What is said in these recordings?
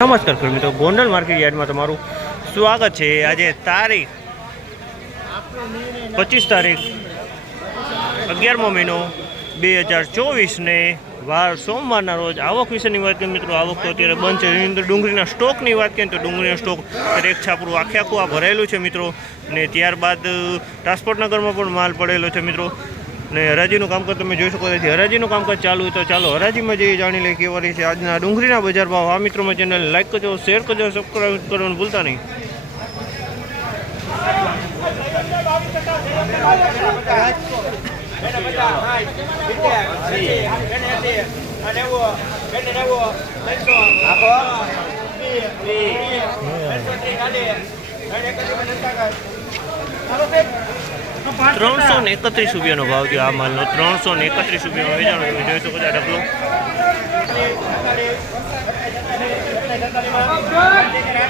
નમસ્કાર ખેડૂત મિત્રો, ગોંડલ માર્કેટ યાર્ડમાં તમારું સ્વાગત છે। આજે તારીખ 25 તારીખ 11મો મહિનો 2024 ને વાર સોમવારના રોજ આવક વિશેની વાત કરીએ મિત્રો, આવક તો અત્યારે બંધ છે। ડુંગળીના સ્ટોકની વાત કરીએ તો ડુંગળીનો સ્ટોક એક છાપરું આખે આખું આ ભરાયેલું છે મિત્રો, ને ત્યારબાદ ટ્રાન્સપોર્ટનગરમાં પણ માલ પડેલો છે મિત્રો। ને હરાજીનું કામકાજ તમે જોઈ શકો છો। હરાજીનું કામકાજ ચાલુ હોય તો ચાલો હરાજીમાં જઈએ, જાણી લઈએ કેવા રહી છે આજના ડુંગળીના બજાર ભાવ। આ મિત્રોમાં ચેનલ લાઈક કરજો, શેર કરજો, સબસ્ક્રાઈબ કરવાનું ભૂલતા નહીં। ₹331 ભાવ થયો આ માલનો। ₹331 વેચાણ તમે જોઈ શકો છો। ઢગલો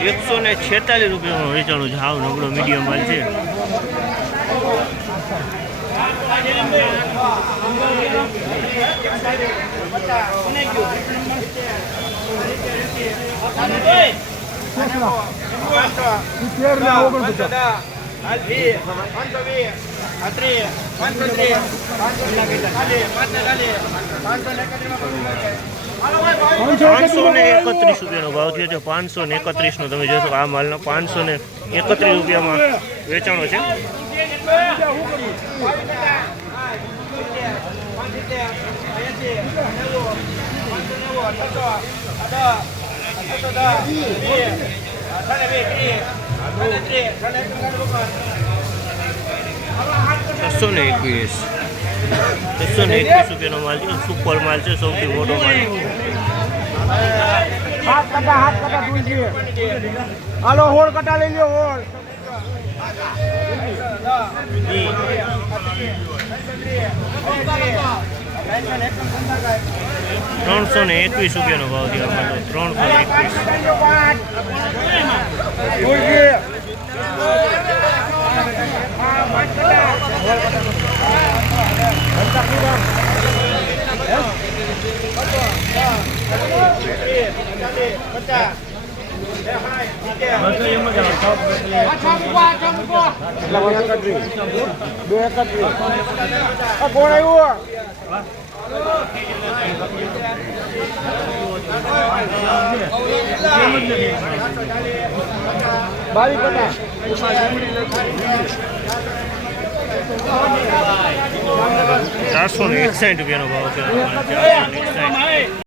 ₹146 વેચાણું છે। હાવ નબળો મીડિયમ માલ છે। ₹531 ભાવ થયો છે। 531 તમે જોશો આ માલનો ₹531 વેચાણો છે। ₹621 માલ છે। સુપર માલ છે, સૌથી મોટો માલ। હાલો હોળ કટા લઈ લો હોળ। ₹321 ભાવ થયો આમાં તો। 461 ભાવ છે।